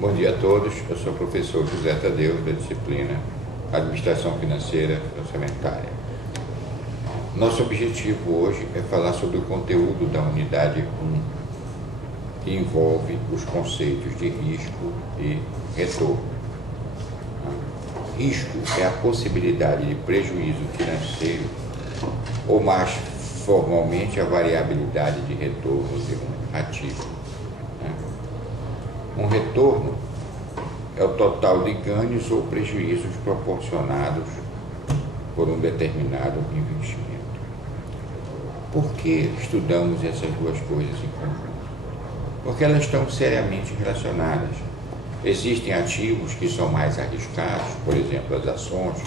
Bom dia a todos, eu sou o professor José Tadeu, da disciplina Administração Financeira Orçamentária. Nosso objetivo hoje é falar sobre o conteúdo da unidade 1, que envolve os conceitos de risco e retorno. Risco é a possibilidade de prejuízo financeiro, ou mais formalmente a variabilidade de retorno de um ativo. Um retorno é o total de ganhos ou prejuízos proporcionados por um determinado investimento. Por que estudamos essas duas coisas em conjunto? Porque elas estão seriamente relacionadas. Existem ativos que são mais arriscados, por exemplo, as ações.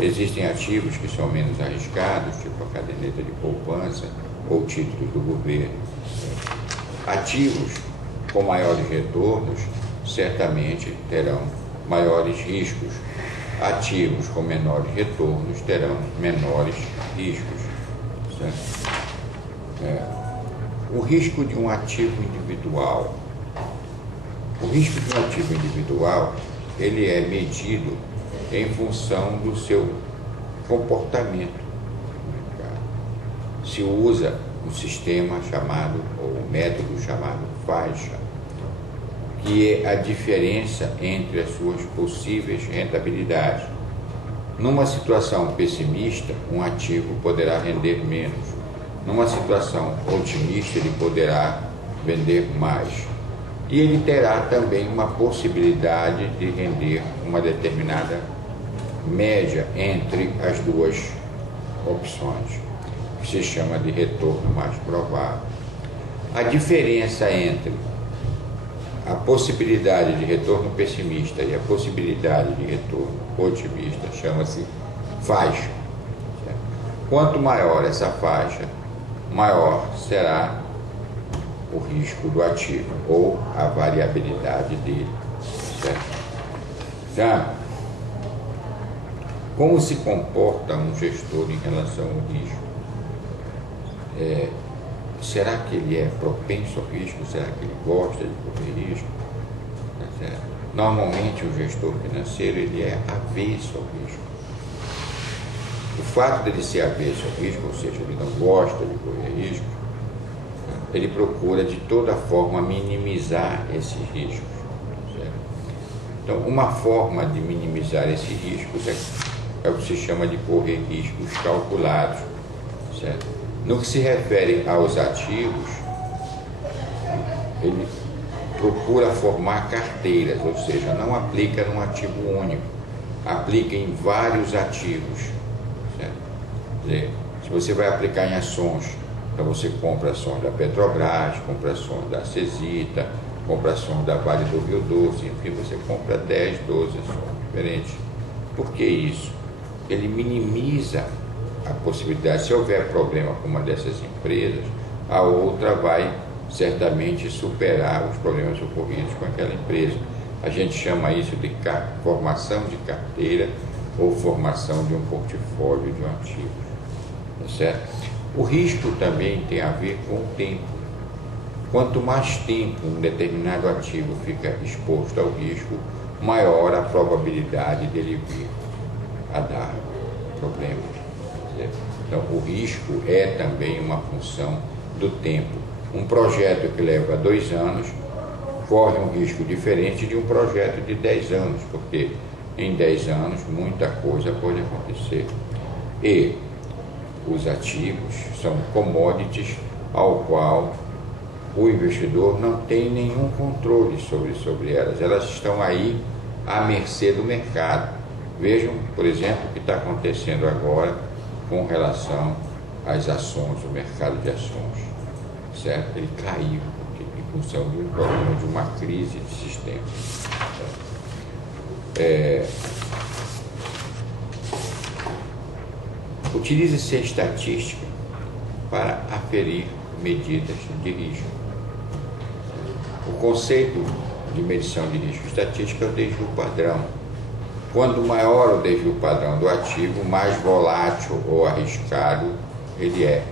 Existem ativos que são menos arriscados, tipo a caderneta de poupança ou títulos do governo. Ativos com maiores retornos certamente terão maiores riscos. Ativos com menores retornos terão menores riscos. Certo? O risco de um ativo individual. O risco de um ativo individual, ele é medido em função do seu comportamento no mercado. Se usa um sistema chamado, ou um método chamado faixa, que é a diferença entre as suas possíveis rentabilidades. Numa situação pessimista, um ativo poderá render menos. Numa situação otimista, ele poderá vender mais. E ele terá também uma possibilidade de render uma determinada média entre as duas opções, que se chama de retorno mais provável. A diferença entre a possibilidade de retorno pessimista e a possibilidade de retorno otimista chama-se faixa. Certo? Quanto maior essa faixa, maior será o risco do ativo ou a variabilidade dele. Certo? Já, como se comporta um gestor em relação ao risco? Será que ele é propenso ao risco? Será que ele gosta de correr risco? Tá certo? Normalmente, o gestor financeiro ele é avesso ao risco. O fato dele ser avesso ao risco, ou seja, ele não gosta de correr risco, ele procura de toda forma minimizar esses riscos. Certo? Então, uma forma de minimizar esses riscos é o que se chama de correr riscos calculados. Certo? No que se refere aos ativos, ele procura formar carteiras, ou seja, não aplica num ativo único, aplica em vários ativos. Certo? Quer dizer, se você vai aplicar em ações, então você compra ações da Petrobras, compra ações da Cesita, compra ações da Vale do Rio Doce, enfim, você compra 10, 12 ações diferentes. Por que isso? Ele minimiza a possibilidade, se houver problema com uma dessas empresas, a outra vai certamente superar os problemas ocorridos com aquela empresa. A gente chama isso de formação de carteira ou formação de um portfólio de um ativo. Tá certo? O risco também tem a ver com o tempo. Quanto mais tempo um determinado ativo fica exposto ao risco, maior a probabilidade dele vir a dar problemas. Então, o risco é também uma função do tempo. Um projeto que leva 2 anos corre um risco diferente de um projeto de 10 anos, porque em 10 anos muita coisa pode acontecer. E os ativos são commodities ao qual o investidor não tem nenhum controle sobre elas. Elas estão aí à mercê do mercado. Vejam, por exemplo, o que está acontecendo agora com relação às ações, o mercado de ações, certo? Ele caiu em função de um problema, de uma crise de sistema. Utiliza-se a estatística para aferir medidas de risco. O conceito de medição de risco estatística é o desvio padrão. Quanto maior o desvio padrão do ativo, mais volátil ou arriscado ele é.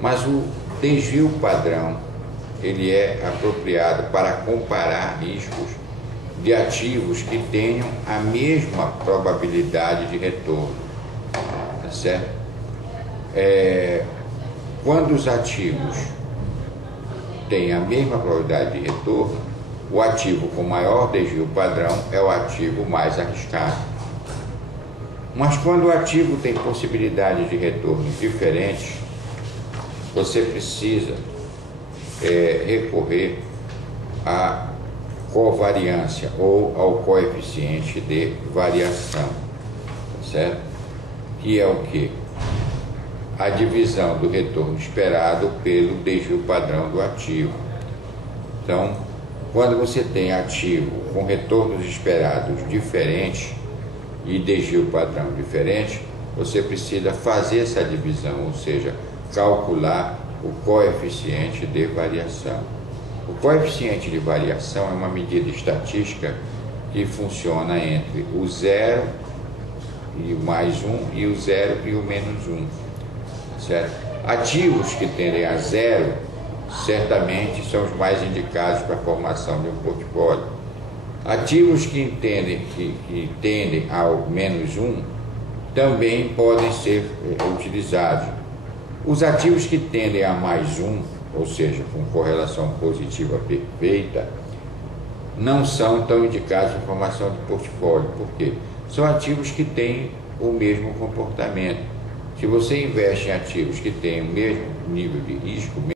Mas o desvio padrão ele é apropriado para comparar riscos de ativos que tenham a mesma probabilidade de retorno, tá certo? Quando os ativos têm a mesma probabilidade de retorno, o ativo com maior desvio padrão é o ativo mais arriscado. Mas quando o ativo tem possibilidade de retorno diferentes, você precisa recorrer à covariância ou ao coeficiente de variação, tá certo? Que é o quê? A divisão do retorno esperado pelo desvio padrão do ativo. Então, quando você tem ativo com retornos esperados diferentes e desvio padrão diferente, você precisa fazer essa divisão, ou seja, calcular o coeficiente de variação. O coeficiente de variação é uma medida estatística que funciona entre o 0 e o mais 1 e o 0 e o menos 1, certo? Ativos que tendem a 0 certamente são os mais indicados para a formação de um portfólio. Ativos que tendem ao menos 1 também podem ser utilizados. Os ativos que tendem a mais 1, ou seja, com correlação positiva perfeita, não são tão indicados para a formação de portfólio. Por quê? São ativos que têm o mesmo comportamento. Se você investe em ativos que têm o mesmo nível de risco,